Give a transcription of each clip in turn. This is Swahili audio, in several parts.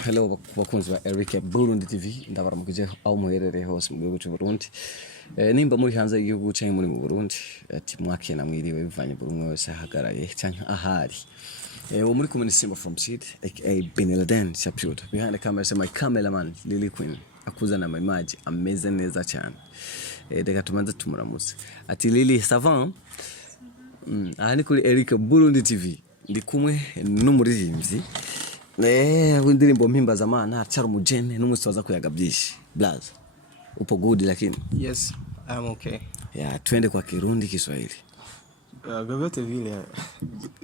Hello bakunzi ba Eric Burundi TV ndabaramukije aho muherereye hose mu gihugu cy'u Burundi. Nimba muri hanze y'igihugu cyangwa muri mu Burundi ati mwakena mwiriwe bivanye buri umwe wese ahagaraye cyangwa ahari. Wo muri kumwe ni Simba from Seed aka Ben Laden Shapshot. Behind the camera is my cameraman Lily Queen akuza na image ameze neza cyane. Reka tumanze tumuramutse. Ati Lily savant. Aha ni kuri Eric Burundi TV. Ndi kumwe n'umuririmbyi windirimbo mpimba zamana cyaro mujene n'umusoza kuyaga byinshi blaze upo good lakini yes I'm okay twende kwa Kirundi Kiswahili vyovyote vile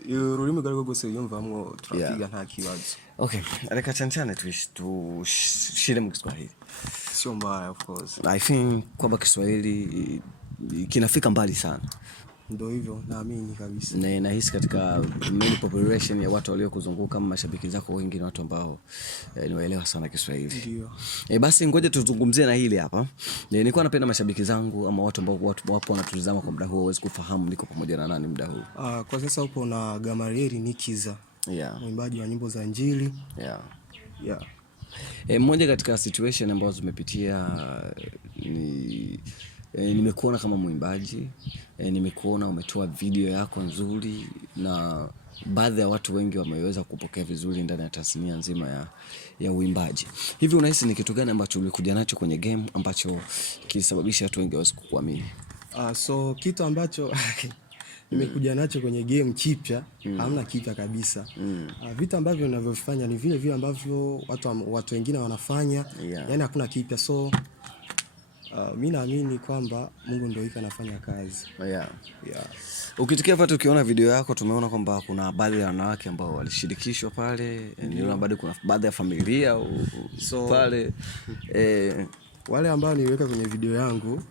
ururimi rwo gose yumvamwo turafiga nta kibazo. Okay, reka chanchane tushire mu Kiswahili sio mbaya. Of course I think kwamba Kiswahili kinafika mbali sana. Ndio hivyo naamini kabisa. Na nahisi katika main population ya watu walio kuzunguka kama mashabiki zako wengi na watu ambao niwaelewa sana Kiswahili. Ndio. Basi ngoja tuzungumzie na hili hapa. Nilikuwa napenda mashabiki zangu ama watu ambao wapo wanatuzama kwa muda huo waweze kufahamu niko pamoja na nani muda huu. Kwa sasa upo na Gamaliel Nikiza. Mwimbaji wa nyimbo za Injili. Mmoja katika situation ambazo tumepitia nimekuona kama mwimbaji, nimekuona umetoa video yako nzuri na baadhi ya watu wengi wameweza kupokea vizuri ndani ya tasnia nzima ya uimbaji. Hivi unahisi ni kitu gani ambacho ulikuja nacho kwenye game ambacho kilisababisha watu wengi waweze kukuamini? So kitu ambacho nimekuja nacho kwenye game kipya, hamna kipya kabisa. Vitu ambavyo ninavyofanya ni vile vile ambavyo watu wengine wanafanya, yani hakuna kipya. So mimi naamini kwamba Mungu ndio yeye anafanya kazi. Ukitikia hapa tukiona video yako tumeona kwamba kuna baadhi ya wanawake ambao walishirikishwa pale, niona bado kuna baadhi ya familia pale wale ambao niweka kwenye video yangu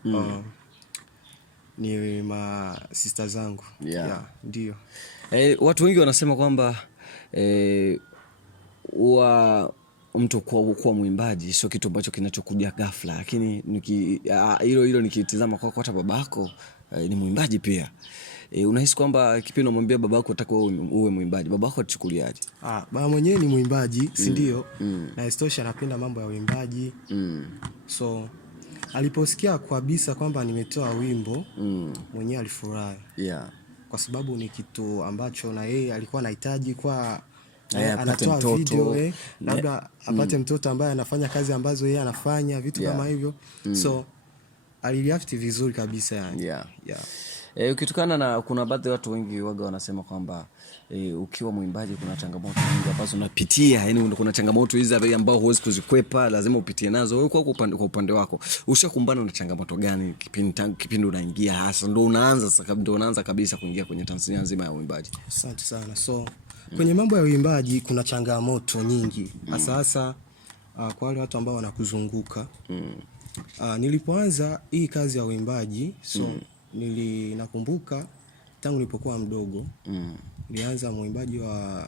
ni ma sister zangu. Ndio. Watu wengi wanasema kwamba mtu kuwa mwimbaji sio kitu ambacho kinachokuja ghafla, lakini hilo nikitazama kwa hata babako ni mwimbaji pia. Unahisi kwamba kipindi unamwambia babako nataka uwe mwimbaji, babako atachukuliaje? Baba mwenyewe ni mwimbaji, si ndio? Na istosha anapenda mambo ya uimbaji. So aliposikia kabisa kwamba nimetoa wimbo, mwenyewe alifurahi. Kwa sababu ni kitu ambacho na yeye alikuwa anahitaji kwa anatoa video labda apate mtoto ambaye anafanya kazi ambazo yeye anafanya vitu kama hivyo. So alireact vizuri kabisa yani. Ukitukana na kuna baadhi ya watu wengi waga wanasema kwamba ukiwa mwimbaji kuna changamoto nyingi ambazo unapitia, yani kuna changamoto hizi ambao huwezi kuzikwepa, lazima upitie nazo. Wewe kwa upande wako ushakumbana na changamoto gani kipindi unaingia hasa ndio unaanza kabisa kuingia kwenye tasnia nzima ya uimbaji? Asante sana. So kwenye mambo ya uimbaji kuna changamoto nyingi hasa kwa wale watu ambao wanakuzunguka. Nilipoanza hii kazi ya uimbaji, so nakumbuka tangu nilipokuwa mdogo nilianza muimbaji wa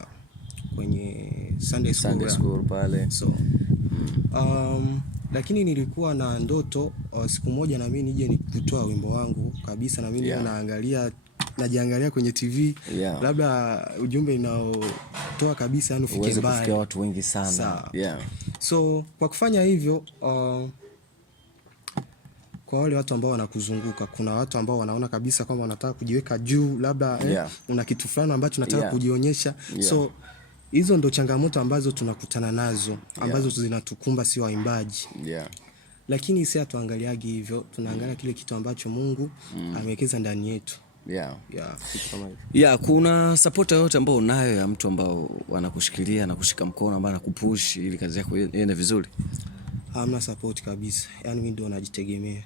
kwenye Sunday school pale. So lakini nilikuwa na ndoto siku moja na mimi nije kutoa wimbo wangu kabisa, na mimi najiangalia kwenye TV labda ujumbe unaotoa kabisa ufike mbali, kufikia watu wengi sana. So kwa kufanya hivyo kwa wale watu ambao wanakuzunguka, kuna watu ambao wanaona kabisa kwamba wanataka kujiweka juu labda una kitu fulani ambacho unataka kujionyesha. So hizo ndo changamoto ambazo tunakutana nazo ambazo zinatukumba si waimbaji. Lakini sisi hatuangaliagi hivyo, tunaangalia kile kitu ambacho Mungu amewekeza ndani yetu. Kuna support yote ambao unayo ya mtu ambao wanakushikilia na kushika mkono ambao anakupush ili kazi yako iende vizuri? Hamna support kabisa. Yani mimi ndio najitegemea.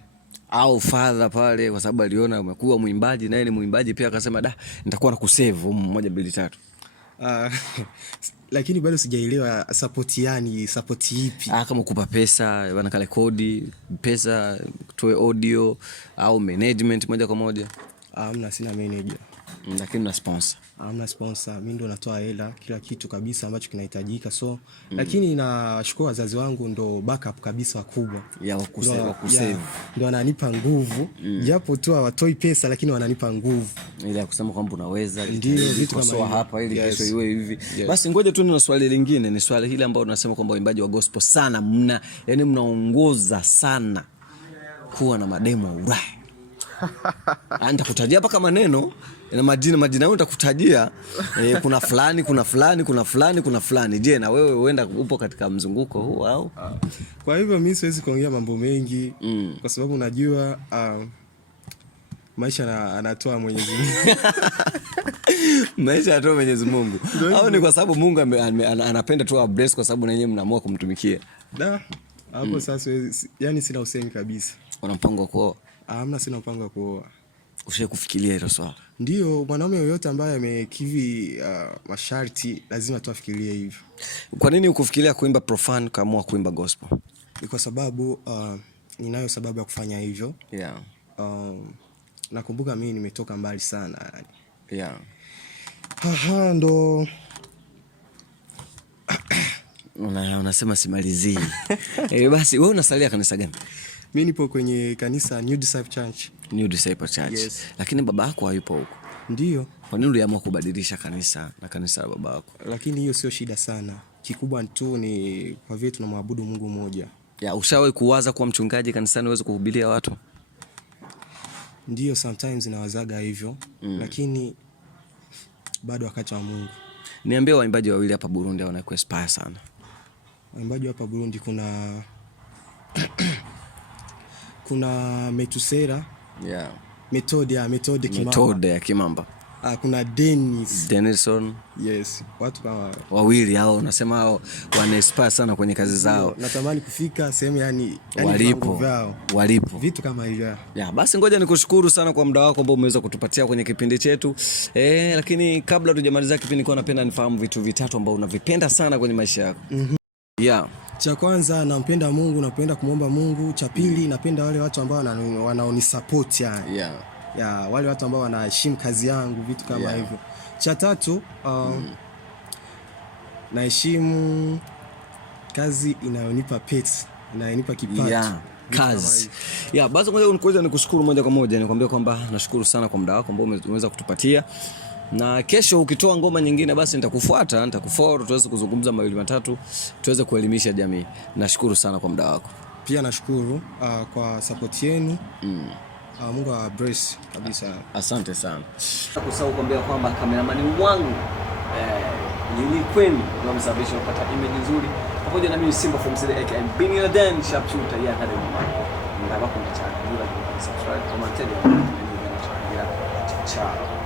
Au father pale kwa sababu aliona umekuwa mwimbaji na yeye ni mwimbaji pia akasema nitakuwa na kusave 1 2 3. Lakini bado sijaelewa support, yani support ipi? Kama kukupa pesa, bana kale kodi, pesa, toe audio au management moja kwa moja? Hamna, sina manager. Lakini na sponsor. Hamna sponsor, mimi ndo natoa hela, kila kitu kabisa ambacho kinahitajika. So lakini nashukuru wazazi wangu ndo backup kabisa wakubwa. Ya wakusave. Ndo wananipa nguvu. Japo tu hawatoi pesa lakini wananipa nguvu. Ile ya kusema kwamba unaweza, ndio vitu kama hivyo hapa ili kesho iwe hivi. Basi ngoja tu na swali lingine, ni swali hili ambalo tunasema kwamba waimbaji wa gospel sana mnaongoza sana kuwa na mademo wa Ulaya. Nitakutajia mpaka maneno na majina yao nitakutajia. Kuna fulani. Je, na wewe uenda upo katika mzunguko huu au? Kwa hivyo mimi siwezi kuongea mambo mengi kwa sababu najua maisha anatoa Mwenyezi Mungu. Maisha anatoa Mwenyezi Mungu. Au ni kwa sababu Mungu anapenda tu bless kwa sababu na yeye mnaamua kumtumikia? Hapo sasa yani sina usemi kabisa. Una mpango wa kuoa? Hamna, sina mpango wa kuoa. Ushaje kufikiria hilo swala? Ndio, mwanaume yoyote ambaye amekivi masharti lazima tu afikirie hivyo. Kwa nini ukufikiria kuimba profane kaamua kuimba gospel? Ni kwa sababu ninayo sababu ya kufanya hivyo. Nakumbuka mimi nimetoka mbali sana yani. Ndo unasema simalizii. Basi wewe unasalia kanisa gani? Mimi nipo kwenye kanisa New Disciple Church. Yes. Lakini baba yako hayupo huko. Ndio. Kwa nini uliamua kubadilisha kanisa na kanisa la baba yako? Lakini hiyo sio shida sana. Kikubwa tu ni kwa vile tunamwabudu Mungu mmoja. Ushawahi kuwaza kuwa mchungaji kanisani uweze kuhubiria watu? Ndio, sometimes nawazaga hivyo. Lakini bado wakati wa Mungu. Niambie waimbaji wawili hapa Burundi wanakuinspire sana. Waimbaji hapa Burundi kuna Metusera. Methode ya Kimamba. Kuna Denison. Yes, watu kama wawili hao unasema hao wanainspire sana kwenye kazi zao. Natamani kufika sehemu yani walipo. Vitu kama hivyo. Basi ngoja nikushukuru sana kwa muda wako ambao umeweza kutupatia kwenye kipindi chetu. Lakini kabla tujamaliza kipindi, nilikuwa napenda nifahamu vitu vitatu ambavyo unavipenda sana kwenye maisha yako. Cha kwanza nampenda Mungu, napenda kumwomba Mungu. Cha pili napenda wale watu ambao wanaonisupport yani. Wale watu ambao wanaheshimu kazi yangu, vitu kama hivyo. Cha tatu naheshimu kazi inayonipa pesa, inayonipa kipato. Kazi. Basi ngoja nikushukuru moja kwa moja, nikwambia kwamba nashukuru sana kwa muda wako ambao umeweza kutupatia. Na kesho ukitoa ngoma nyingine basi nitakufuata, nitakufollow, tuweze kuzungumza mawili matatu, tuweze kuelimisha jamii. Nashukuru sana kwa muda wako. Pia nashukuru kwa support yenu. Mungu bless kabisa. Asante sana. Nakusahau kuambia kwamba cameraman wangu Lili Queen unamsababisha kupata image nzuri pamoja na mimi Simba from CDK and Bin Laden sharpshooter ya kale mama. Ngaba kuna channel, subscribe, comment, and channel. Ciao.